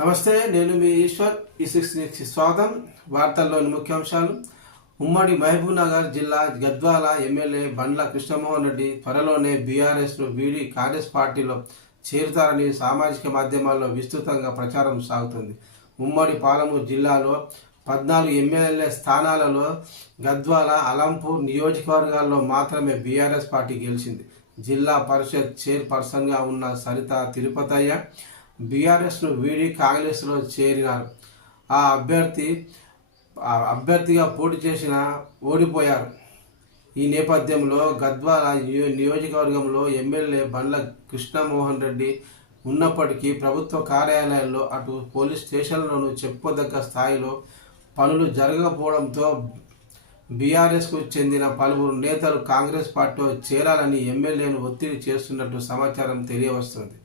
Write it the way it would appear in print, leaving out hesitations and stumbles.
నమస్తే, నేను మీ ఈశ్వర్. ఈ స్వాగతం. వార్తల్లోని ముఖ్యాంశాలు. ఉమ్మడి మహబూబ్నగర్ జిల్లా గద్వాల ఎమ్మెల్యే బండ్ల కృష్ణమోహన్ రెడ్డి త్వరలోనే బీఆర్ఎస్ను వీడి కాంగ్రెస్ పార్టీలో చేరుతారని సామాజిక మాధ్యమాల్లో విస్తృతంగా ప్రచారం సాగుతుంది. ఉమ్మడి పాలమూరు జిల్లాలో 14 ఎమ్మెల్యే స్థానాలలో గద్వాల, అలంపూర్ నియోజకవర్గాల్లో మాత్రమే బీఆర్ఎస్ పార్టీ గెలిచింది. జిల్లా పరిషత్ చైర్పర్సన్గా ఉన్న సరిత తిరుపతయ్య బీఆర్ఎస్ను వీడి కాంగ్రెస్లో చేరినారు. ఆ అభ్యర్థిగా పోటీ చేసిన ఓడిపోయారు. ఈ నేపథ్యంలో గద్వాల నియోజకవర్గంలో ఎమ్మెల్యే బండ్ల కృష్ణమోహన్ రెడ్డి ఉన్నప్పటికీ ప్రభుత్వ కార్యాలయాల్లో, అటు పోలీస్ స్టేషన్లోనూ చెప్పుకోదగ్గ స్థాయిలో పనులు జరగకపోవడంతో బీఆర్ఎస్కు చెందిన పలువురు నేతలు కాంగ్రెస్ పార్టీలో చేరాలని ఎమ్మెల్యేను ఒత్తిడి చేస్తున్నట్టు సమాచారం తెలియవస్తుంది.